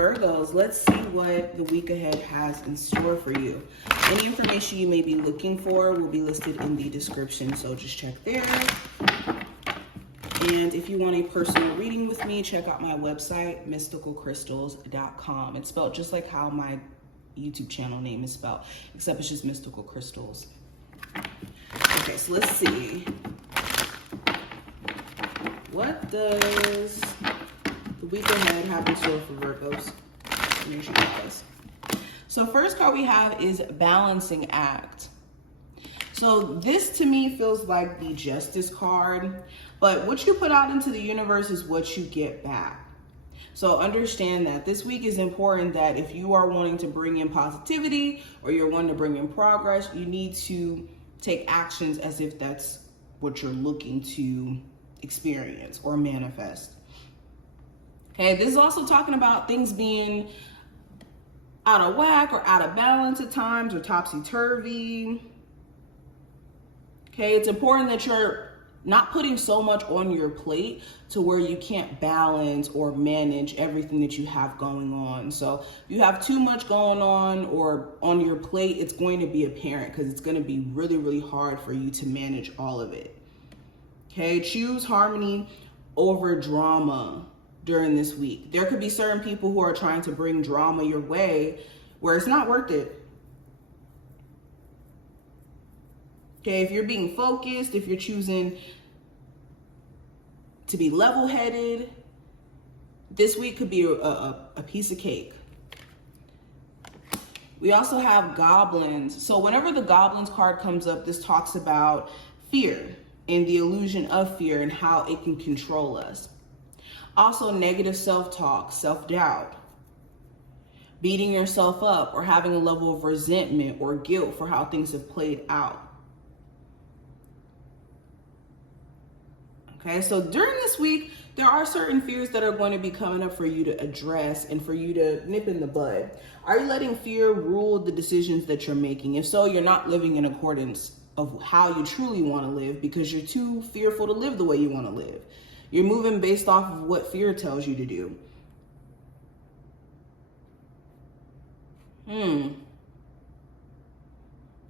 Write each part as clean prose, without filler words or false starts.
Virgos, let's see what the week ahead has in store for you. Any information you may be looking for will be listed in the description, so just check there. And if you want a personal reading with me, check out my website, mysticalcrystals.com. It's spelled just like how my YouTube channel name is spelled, except it's just Mystical Crystals. Okay, so let's see. What does the week ahead have in store for Virgos? Make sure you get this. So first card we have is Balancing Act. So this to me feels like the Justice card, but what you put out into the universe is what you get back. So understand that this week is important, that if you are wanting to bring in positivity or you're wanting to bring in progress, you need to take actions as if that's what you're looking to experience or manifest. Okay, this is also talking about things being out of whack or out of balance at times, or topsy-turvy. Okay, it's important that you're not putting so much on your plate to where you can't balance or manage everything that you have going on. So if you have too much going on or on your plate, it's going to be apparent, because it's going to be really, really hard for you to manage all of it. Okay, choose harmony over drama during this week. There could be certain people who are trying to bring drama your way where it's not worth it. Okay, if you're being focused, if you're choosing to be level-headed, this week could be a piece of cake. We also have Goblins. So whenever the Goblins card comes up, this talks about fear and the illusion of fear and how it can control us. Also, negative self-talk, self-doubt, beating yourself up, or having a level of resentment or guilt for how things have played out. Okay, so during this week, there are certain fears that are going to be coming up for you to address and for you to nip in the bud. Are you letting fear rule the decisions that you're making? If so, you're not living in accordance of how you truly want to live, because you're too fearful to live the way you want to live. You're moving based off of what fear tells you to do.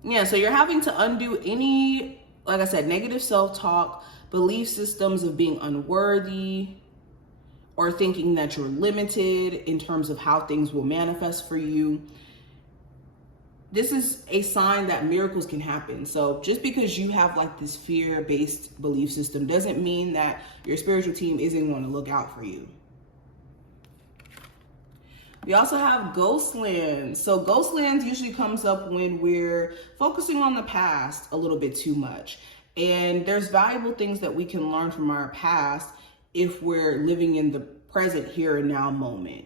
Yeah, so you're having to undo any, like I said, negative self-talk, belief systems of being unworthy, or thinking that you're limited in terms of how things will manifest for you. This is a sign that miracles can happen. So just because you have like this fear-based belief system doesn't mean that your spiritual team isn't going to look out for you. We also have Ghostlands. So Ghostlands usually comes up when we're focusing on the past a little bit too much. And there's valuable things that we can learn from our past if we're living in the present here and now moment.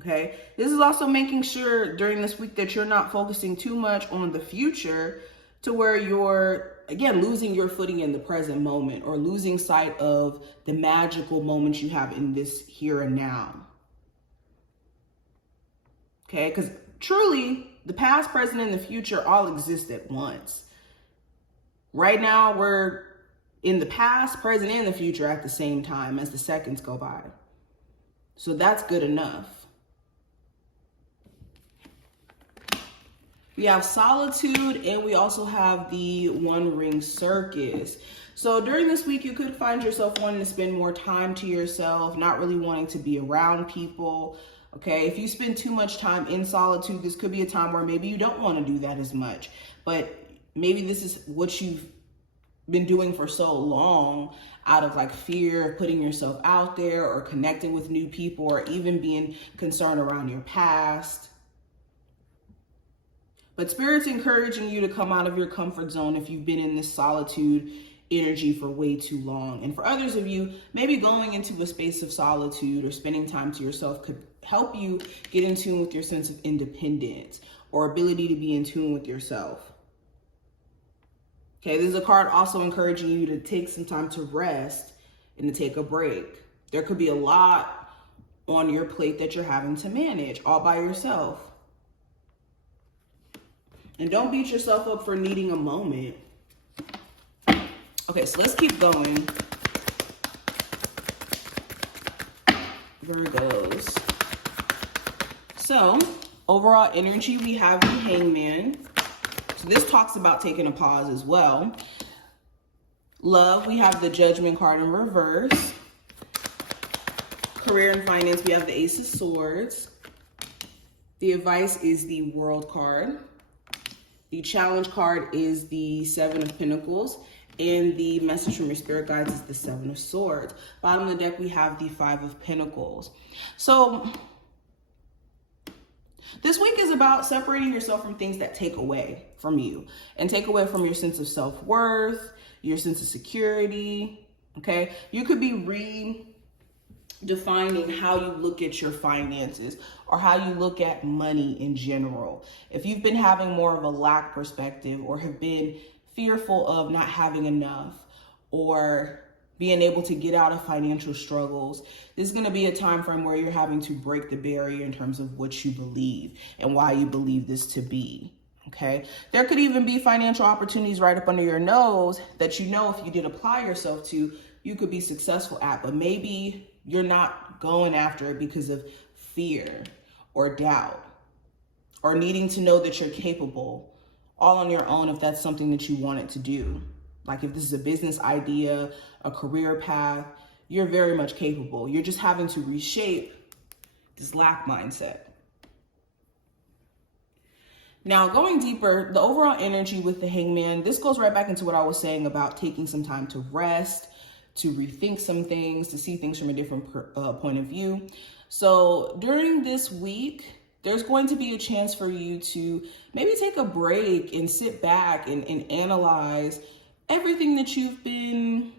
Okay, this is also making sure during this week that you're not focusing too much on the future to where you're, again, losing your footing in the present moment, or losing sight of the magical moments you have in this here and now. Okay, because truly, the past, present, and the future all exist at once. Right now, we're in the past, present, and the future at the same time as the seconds go by. So that's good enough. We have Solitude, and we also have the One Ring Circus. So during this week, you could find yourself wanting to spend more time to yourself, not really wanting to be around people. Okay, if you spend too much time in solitude, this could be a time where maybe you don't want to do that as much. But maybe this is what you've been doing for so long out of like fear of putting yourself out there, or connecting with new people, or even being concerned around your past. But Spirit's encouraging you to come out of your comfort zone if you've been in this solitude energy for way too long. And for others of you, maybe going into a space of solitude or spending time to yourself could help you get in tune with your sense of independence or ability to be in tune with yourself. Okay, this is a card also encouraging you to take some time to rest and to take a break. There could be a lot on your plate that you're having to manage all by yourself. And don't beat yourself up for needing a moment. Okay, so let's keep going. Virgos. So, overall energy, we have the Hangman. So this talks about taking a pause as well. Love, we have the Judgment card in reverse. Career and finance, we have the Ace of Swords. The advice is the World card. The challenge card is the Seven of Pentacles. And the message from your spirit guides is the Seven of Swords. Bottom of the deck, we have the Five of Pentacles. So this week is about separating yourself from things that take away from you and take away from your sense of self-worth, your sense of security, okay? You could be redefining how you look at your finances or how you look at money in general. If you've been having more of a lack perspective or have been fearful of not having enough or being able to get out of financial struggles, this is going to be a time frame where you're having to break the barrier in terms of what you believe and why you believe this to be. Okay. There could even be financial opportunities right up under your nose that, you know, if you did apply yourself to, you could be successful at, but maybe you're not going after it because of fear or doubt or needing to know that you're capable all on your own if that's something that you wanted to do. Like if this is a business idea, a career path, you're very much capable. You're just having to reshape this lack mindset. Now, going deeper, the overall energy with the Hangman, this goes right back into what I was saying about taking some time to rest, to rethink some things, to see things from a different point of view. So during this week, there's going to be a chance for you to maybe take a break and sit back and analyze everything that you've been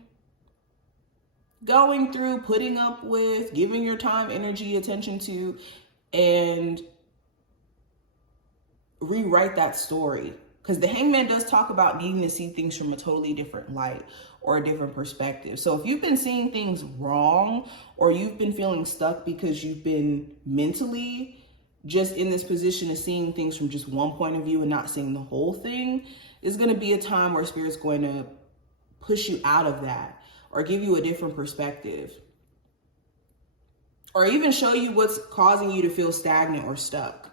going through, putting up with, giving your time, energy, attention to, and rewrite that story. Because the Hangman does talk about needing to see things from a totally different light or a different perspective. So if you've been seeing things wrong or you've been feeling stuck because you've been mentally just in this position of seeing things from just one point of view and not seeing the whole thing, is going to be a time where Spirit's going to push you out of that or give you a different perspective or even show you what's causing you to feel stagnant or stuck.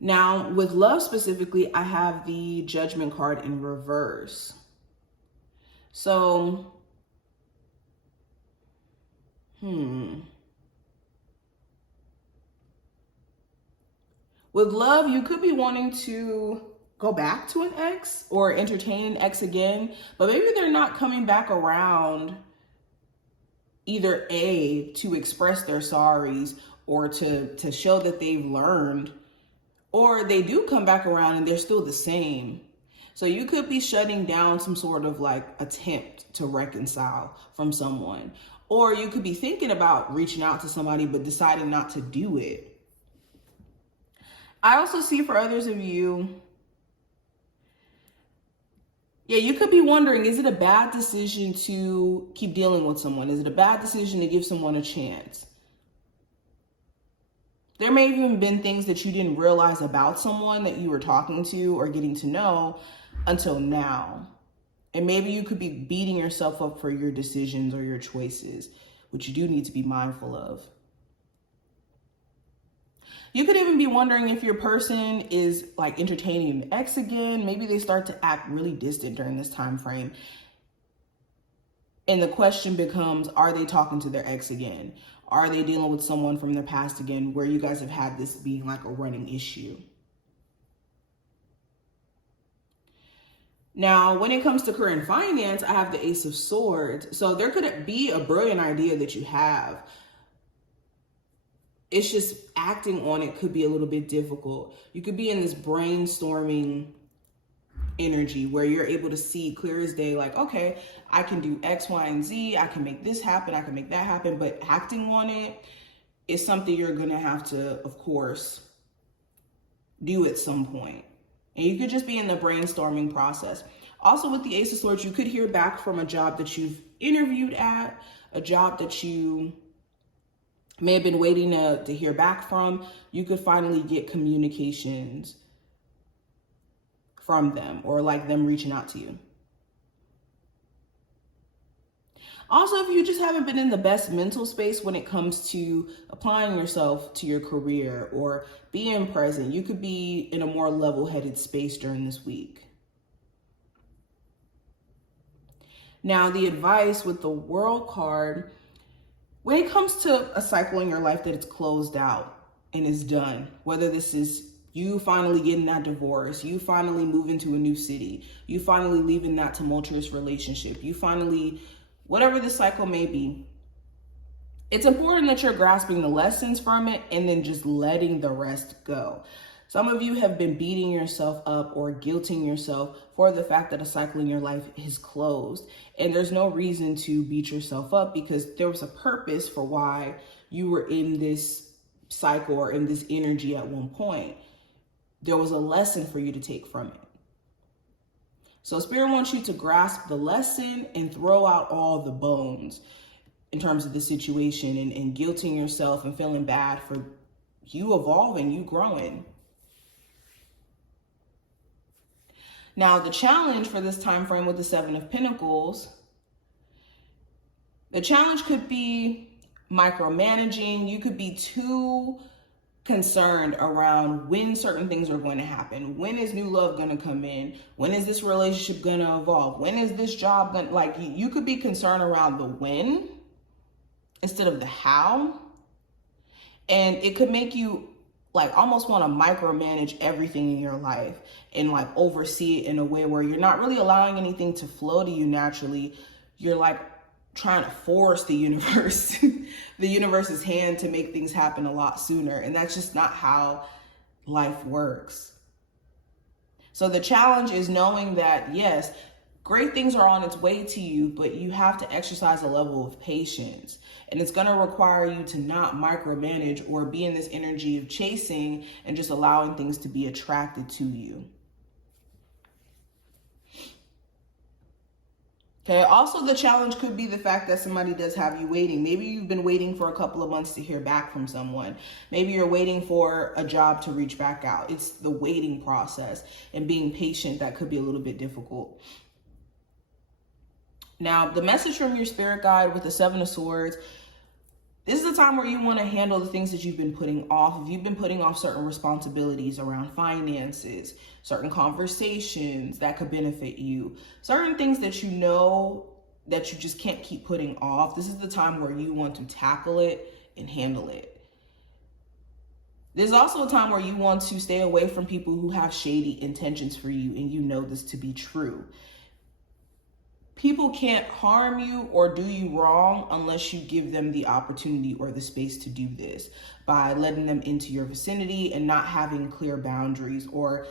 Now, with love specifically, I have the Judgment card in reverse. So, with love, you could be wanting to go back to an ex or entertain an ex again, but maybe they're not coming back around either A, to express their sorries or to show that they've learned, or they do come back around and they're still the same. So you could be shutting down some sort of like attempt to reconcile from someone, or you could be thinking about reaching out to somebody but deciding not to do it. I also see for others of you, you could be wondering, is it a bad decision to keep dealing with someone? Is it a bad decision to give someone a chance? There may have even been things that you didn't realize about someone that you were talking to or getting to know until now. And maybe you could be beating yourself up for your decisions or your choices, which you do need to be mindful of. You could even be wondering if your person is like entertaining an ex again. Maybe they start to act really distant during this time frame. And the question becomes, are they talking to their ex again? Are they dealing with someone from their past again, where you guys have had this being like a running issue? Now, when it comes to career and finance, I have the Ace of Swords. So there could be a brilliant idea that you have. It's just acting on it could be a little bit difficult. You could be in this brainstorming energy where you're able to see clear as day, like, okay, I can do X, Y, and Z. I can make this happen. I can make that happen. But acting on it is something you're going to have to, of course, do at some point. And you could just be in the brainstorming process. Also with the Ace of Swords, you could hear back from a job that you've interviewed at, a job that you may have been waiting to hear back from. You could finally get communications from them or like them reaching out to you. Also, if you just haven't been in the best mental space when it comes to applying yourself to your career or being present, you could be in a more level-headed space during this week. Now, the advice with the World card, when it comes to a cycle in your life that it's closed out and is done, whether this is you finally getting that divorce, you finally moving to a new city, you finally leaving that tumultuous relationship, you finally, whatever the cycle may be, it's important that you're grasping the lessons from it and then just letting the rest go. Some of you have been beating yourself up or guilting yourself for the fact that a cycle in your life is closed. And there's no reason to beat yourself up because there was a purpose for why you were in this cycle or in this energy at one point. There was a lesson for you to take from it. So Spirit wants you to grasp the lesson and throw out all the bones in terms of the situation and guilting yourself and feeling bad for you evolving, you growing. Now, the challenge for this time frame with the Seven of Pentacles, the challenge could be micromanaging. You could be too concerned around when certain things are going to happen. When is new love going to come in? When is this relationship going to evolve? When is this job going to, like, you could be concerned around the when instead of the how. And it could make you like almost want to micromanage everything in your life and like oversee it in a way where you're not really allowing anything to flow to you naturally. You're like trying to force the universe, the universe's hand to make things happen a lot sooner. And that's just not how life works. So the challenge is knowing that, yes, great things are on its way to you, but you have to exercise a level of patience. And it's going to require you to not micromanage or be in this energy of chasing and just allowing things to be attracted to you. Okay, also the challenge could be the fact that somebody does have you waiting. Maybe you've been waiting for a couple of months to hear back from someone. Maybe you're waiting for a job to reach back out. It's the waiting process and being patient that could be a little bit difficult. Now, the message from your spirit guide with the Seven of Swords, this is a time where you want to handle the things that you've been putting off. If you've been putting off certain responsibilities around finances, certain conversations that could benefit you, certain things that you know that you just can't keep putting off, this is the time where you want to tackle it and handle it. There's also a time where you want to stay away from people who have shady intentions for you, and you know this to be true. People can't harm you or do you wrong unless you give them the opportunity or the space to do this by letting them into your vicinity and not having clear boundaries or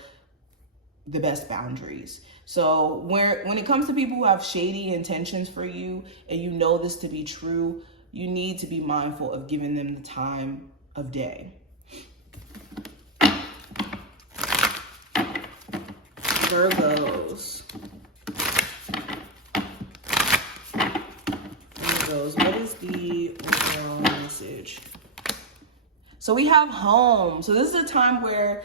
the best boundaries. So when it comes to people who have shady intentions for you and you know this to be true, you need to be mindful of giving them the time of day. Virgos. What is the overall message? So we have home. So this is a time where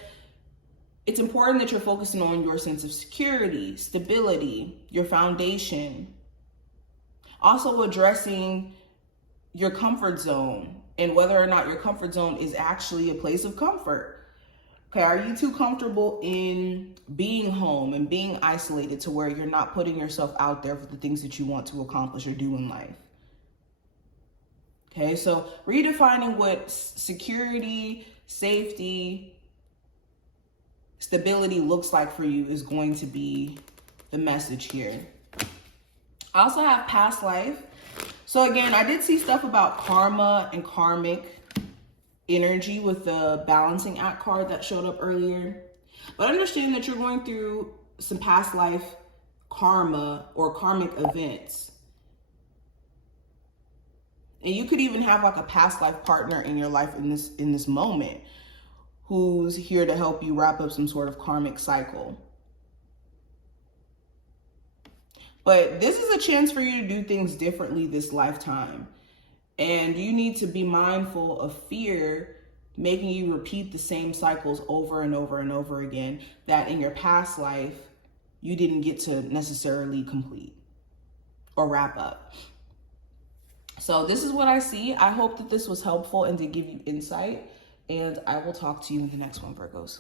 it's important that you're focusing on your sense of security, stability, your foundation. Also addressing your comfort zone and whether or not your comfort zone is actually a place of comfort. Okay, are you too comfortable in being home and being isolated to where you're not putting yourself out there for the things that you want to accomplish or do in life? Okay, so redefining what security, safety, stability looks like for you is going to be the message here. I also have past life. So again, I did see stuff about karma and karmic energy with the balancing act card that showed up earlier. But understand that you're going through some past life karma or karmic events. And you could even have like a past life partner in your life in this moment who's here to help you wrap up some sort of karmic cycle. But this is a chance for you to do things differently this lifetime. And you need to be mindful of fear making you repeat the same cycles over and over and over again that in your past life you didn't get to necessarily complete or wrap up. So this is what I see. I hope that this was helpful and to give you insight. And I will talk to you in the next one, Virgos.